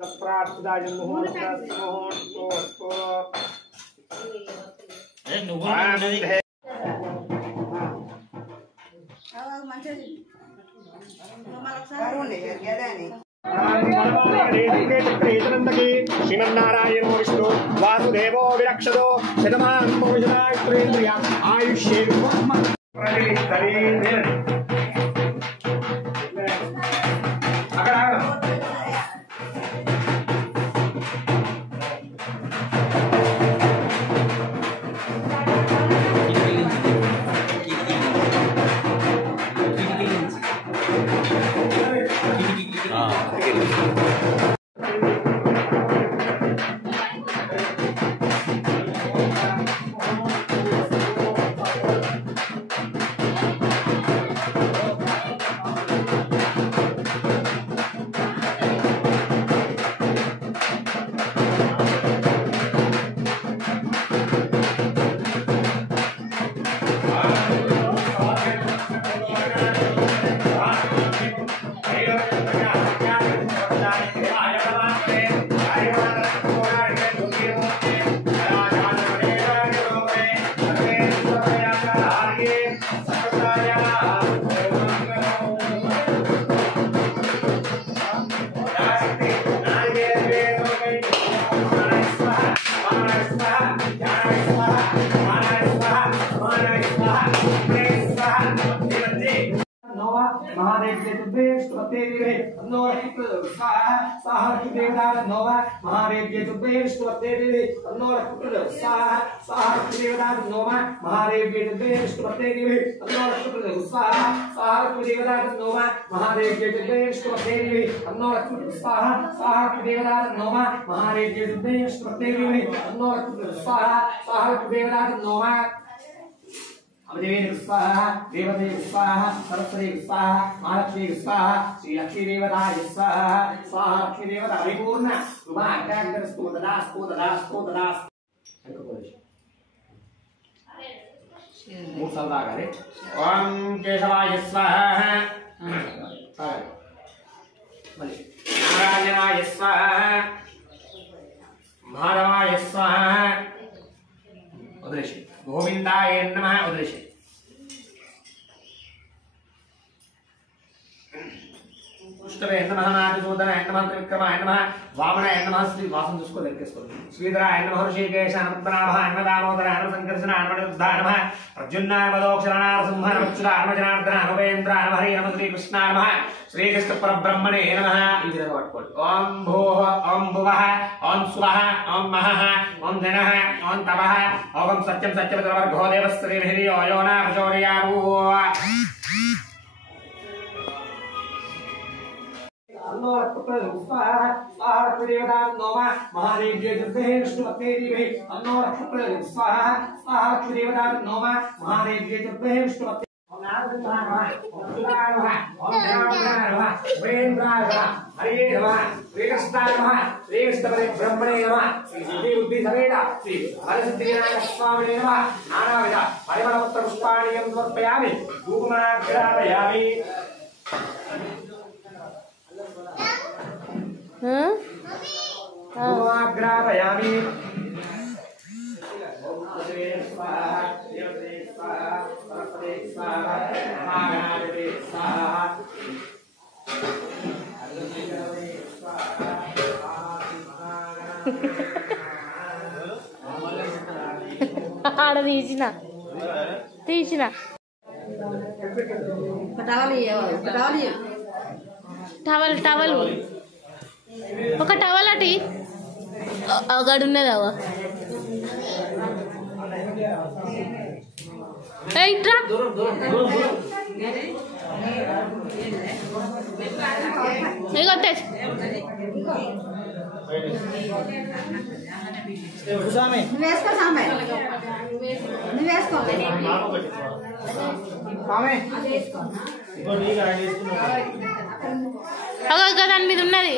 प्रार्थनाय मुहूर्तस्तु श्रीमन्नारायणो विष्णु वासुदेवो विरक्षतो शतमानोषधायत्रेन्द्रिय आयुष्ये महादेव के तुभेश त्वतेरे अन्नोर स्वाहा स्वाहा देवदार नोवा महादेव के तुभेश त्वतेरे अन्नोर स्वाहा स्वाहा देवदार नोवा महादेव के तुभेश त्वतेरे अन्नोर स्वाहा स्वाहा देवदार नोवा महादेव के तुभेश त्वतेरे अन्नोर स्वाहा स्वाहा देवदार नोवा महादेव के तुभेश त्वतेरे अन्नोर स्वाहा स्वाहा देवदार नोवा देवी स्वाहा देवते स्वाहा सरस्वती स्वाहा महालक्ष्मी स्वाहा श्री लक्ष्मी देवताय स्वाहा स्वाहा लक्ष्मी देवता परिपूर्ण शुभाग्रह स्तोत्रदास स्तोत्रदास स्तोत्रदास मूल सल्ला करे ओम केशवाय स्वाहा नारायणाय स्वाहा माधवाय स्वाहा उद्देश्य गोविंदाय नमः उद्देश्य पुष्टवे नमः नारदोदनाय नमः त्रिविक्रमाय नमः वामनाय नमः श्री वासं जिसको लेके इसको श्रीधराय नमः ऋषिकेशाय पद्मनाभाय नमः दामोदराय नमः संकर्षणाय नमः बुद्धाय नमः अर्जुनाय मदोक्षराणाय सिंहाय नमः अच्युताय नमः जनार्दनाय नमः वेन्द्राय नमः हरे नमः श्री कृष्णाय नमः श्री कृष्ण परब्रह्मणे नमः इधर पట్టుకోండి ओम भूः ओम भुवः ओम स्वः ओम महः ओम जनः ओम तपः ओम सत्यं सत्यवतवर्गो देवस्त्रीभिर्यो यो न प्रचोदयात् अन्नोर पुत्र स्वाहा स्वाहा देवदार नोमा महादेव के तुभेश त्वतेरे अन्नोर पुत्र स्वाहा स्वाहा देवदार नोमा महादेव के तुभेश त्वतेरे ओम नारायणाय नमः ओम शिवाय नमः ओम जनार्दनाय नमः वेन्द्राय नमः हरे नमः श्री कृष्णाय नमः श्री कृष्ण ब्रह्मणे नमः श्री सिद्धि बुद्धि समेत श्री हरसिद्धिविनायक स्वामिने नमः नानाविध परिमलपत्र पुष्पाणि समर्पयामि धूपमाग्रापयामि धूपमाग्रापयामि ఆడ తీసిన టవల్ టవల్ ఒక టవల్ అటి అగడున్నదావా ఇట్రా ఇగొట్టే వేసుకో సామె వేసుకో దాని మీద ఉన్నది